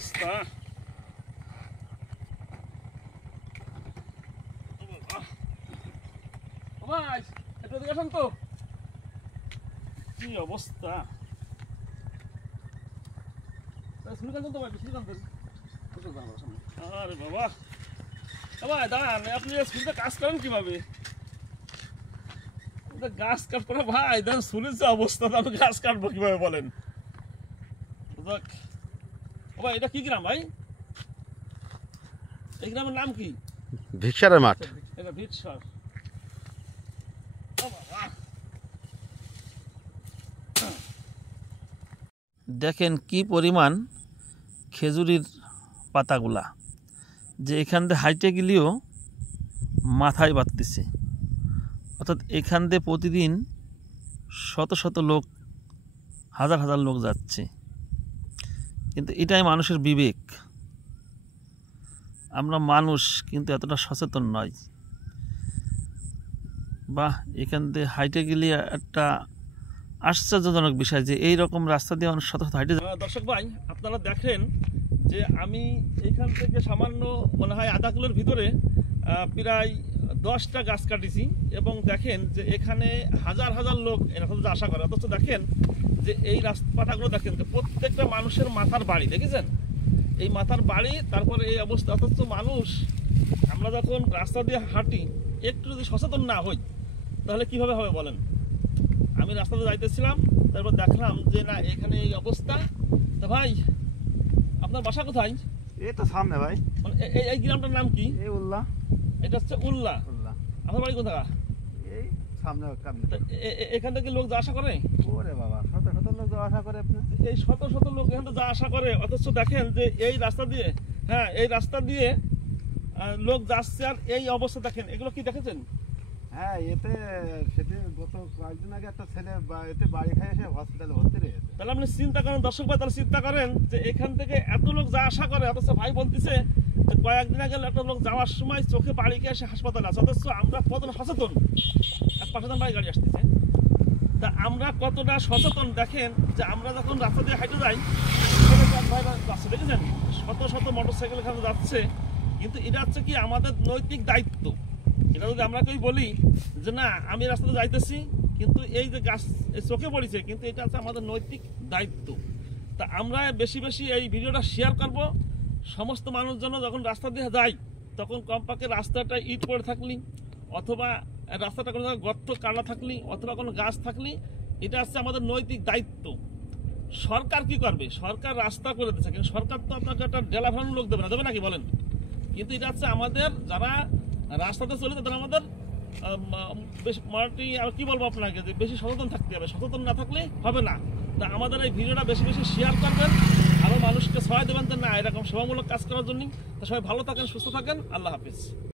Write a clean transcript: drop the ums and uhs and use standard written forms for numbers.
অবস্থা। ভাই একটু এদিকে আসেন তো, কি অবস্থা। আরে বাবা, ভাই দাঁড়ান, আপনি স্কুলটা কাজ করেন কিভাবে? গাছ কাটবো না ভাই, দেখেন শুনেন যে অবস্থা, আমি গাছ কাটবো কিভাবে বলেন? ভাই এটা কি গ্রাম ভাই? এই গ্রামের নাম কি? ভিক্ষারের মাঠ। এটা ভিক্ষার। দেখেন কি পরিমাণ খেজুরির পাতাগুলা, যে এখান দিয়ে হাইটে গেলেও মাথায় বাঁধতেছে। অর্থাৎ এখান দিয়ে প্রতিদিন শত শত লোক, হাজার হাজার লোক যাচ্ছে। কিন্তু এটাই মানুষের বিবেক। আমরা মানুষ কিন্তু এতটা সচেতন নয়। বাহ, এখান দিয়ে হাইটে গেলে একটা আশ্চর্যজনক বিষয় যে এই রকম রাস্তা দিয়ে মানুষ শত শত হাইটে। দর্শক ভাই, আপনারা দেখেন যে আমি এইখান থেকে সামান্য মনে হয় আধা কিলোর ভিতরে প্রায় 10টা গাছ কাটিছি, এবং দেখেন যে এখানে হাজার হাজার লোক এরকম আশা করে। অথচ দেখেন যে এই রাস্তাগুলো দেখেন যে প্রত্যেকটা মানুষের মাথার বাড়ি, দেখেছেন এই মাথার বাড়ি, তারপরে এই অবস্থা। অথচ মানুষ, আমরা যখন রাস্তা দিয়ে হাঁটি একটু যদি সচেতন না হই তাহলে কিভাবে হবে বলেন? আমি রাস্তাতে যাইতেছিলাম, তারপর দেখলাম যে না এখানে এই অবস্থা। তো ভাই আপনার বাসা কোথায়? এই তো সামনে ভাই। মানে এই গ্রামটার নাম কি? এই উল্লাহ। এটা হচ্ছে উল্লাহ। আপনার বাড়ি কোথায়? এই সামনে। এখান থেকে লোক যাওয়া আসা করে? ওরে বাবা, শত শত লোক যাওয়া আসা করে। আপনি এই শত শত লোক এখান থেকে যাওয়া আসা করে, অথচ দেখেন যে এই রাস্তা দিয়ে, হ্যাঁ এই রাস্তা দিয়ে লোক যাচ্ছে, আর এই অবস্থা দেখেন। এগুলো কি দেখেছেন? হ্যাঁ, এতে সেদিন গত কয়েকদিন আগে একটা ছেলে এতে বাড়ি খাই এসে হসপিটালে ভর্তি রয়েছে। তাহলে আপনি চিন্তা করেন দর্শক ভাই, তাহলে চিন্তা করেন যে এখান থেকে এত লোক যাওয়া আসা করে, অথচ ভাই বলতেছে যে কয়েকদিন আগে একটা লোক যাওয়ার সময় চোখে বাড়ি খেয়ে এসে হাসপাতালে আছে। অথচ আমরা কতটা সচেতন, পাশে ভাই গাড়ি আসতেছে, তা আমরা কতটা সচেতন দেখেন যে আমরা যখন রাস্তা দিয়ে হাঁটে যাই ভাই যাচ্ছে, দেখেছেন শত শত মোটরসাইকেল এখানে যাচ্ছে। কিন্তু এটা হচ্ছে কি আমাদের নৈতিক দায়িত্ব। এটা যদি আমরা কেউ বলি যে না আমি রাস্তাতে যাইতেছি, কিন্তু এই যে গাছ চোখে পড়েছে, কিন্তু এটা হচ্ছে আমাদের নৈতিক দায়িত্ব। তা আমরা বেশি বেশি এই ভিডিওটা শেয়ার করব সমস্ত মানুষজন যখন রাস্তা দিয়ে যায়, তখন কমপক্ষে রাস্তাটা ইট পড়ে থাকলি, অথবা রাস্তাটা কোনো গর্ত কাটা থাকলি, অথবা কোনো গাছ থাকলি, এটা হচ্ছে আমাদের নৈতিক দায়িত্ব। সরকার কি করবে? সরকার রাস্তা করে দিচ্ছে, কিন্তু সরকার তো আপনাকে একটা ডেলা ভাড়ানোর লোক দেবে না, দেবে নাকি বলেন? কিন্তু এটা হচ্ছে আমাদের যারা রাস্তাতে চলে তাদের আমাদের আর কি বলবো আপনাকে, যে বেশি সচেতন থাকতে হবে। সচেতন না থাকলে হবে না। তা আমাদের এই ভিডিওটা বেশি বেশি শেয়ার করবেন, আরও মানুষকে সহায় দেবেন যে না এরকম সেবামূলক কাজ করার জন্য। তা সবাই ভালো থাকেন, সুস্থ থাকেন, আল্লাহ হাফিজ।